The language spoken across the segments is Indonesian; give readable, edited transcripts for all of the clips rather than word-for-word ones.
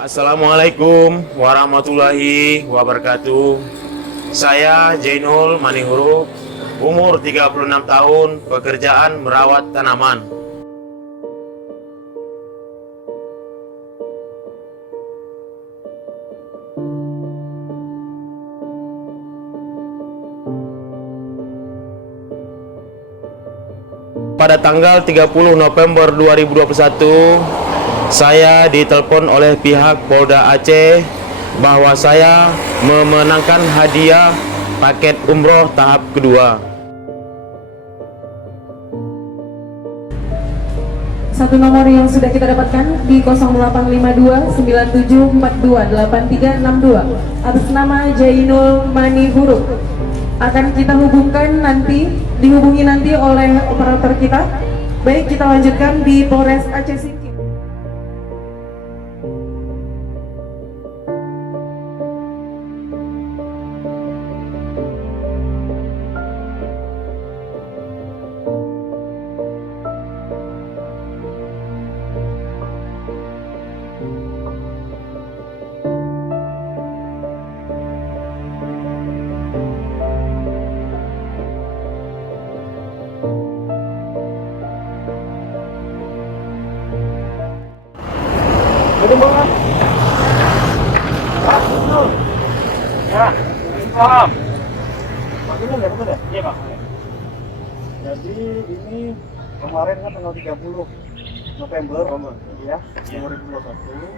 Assalamualaikum warahmatullahi wabarakatuh. Saya Jainul Manihuruk, umur 36 tahun, pekerjaan merawat tanaman. Pada tanggal 30 November 2021, saya ditelepon oleh pihak Polda Aceh bahwa saya memenangkan hadiah paket umroh tahap kedua. Satu nomor yang sudah kita dapatkan di 0852 9742 8362 atas nama Jainul Manihuruk. Akan kita dihubungi nanti oleh operator kita. Baik, kita lanjutkan di Polres Aceh Singkil. Ya, salam. Iya, Pak. Jadi ini kemarin kan tanggal 30 November, ya, 2021.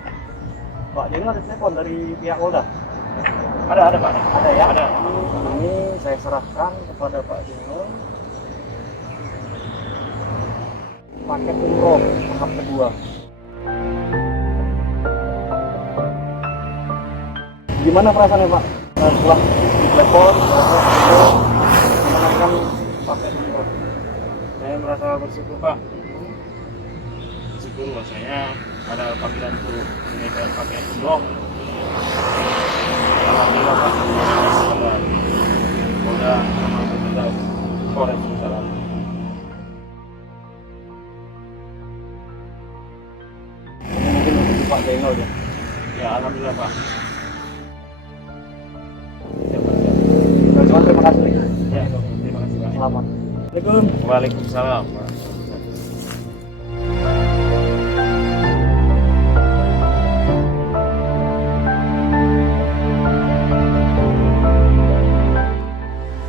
Pak, jadi ada telepon dari pihak Polda. Ada, Pak. Ada ya? Ada. Ini saya serahkan kepada Pak Jenderal paket umroh tahap kedua. Gimana perasaannya, Pak? Setelah ditelepon, menangkan paket umroh. Saya merasa bersyukur, Pak. Bersyukur bahwasanya ada panggilan untuk menunaikan paket umroh. Alhamdulillah, Pak. Semoga sama pemerintah Polres Sumatera. Mungkin untuk Pak Jainul ya. Ya, alhamdulillah, Pak. Terima kasih. Ya, terima kasih, Pak. Selamat. Assalamualaikum. Waalaikumsalam.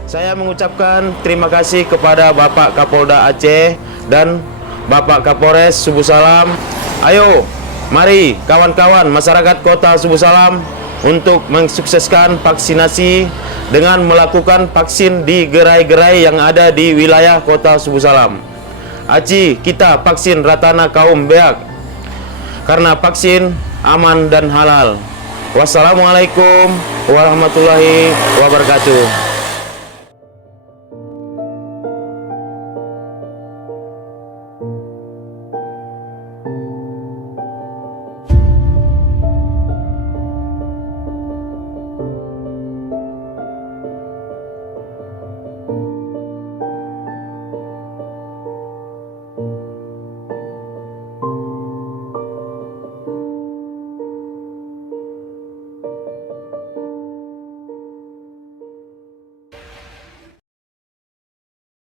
Saya mengucapkan terima kasih kepada Bapak Kapolda Aceh dan Bapak Kapolres Subuh Salam. Ayo, mari kawan-kawan masyarakat Kota Subuh Salam untuk mensukseskan vaksinasi dengan melakukan vaksin di gerai-gerai yang ada di wilayah Kota Subuh Salam. Aci, kita vaksin Ratana kaum beak karena vaksin aman dan halal. Wassalamualaikum warahmatullahi wabarakatuh.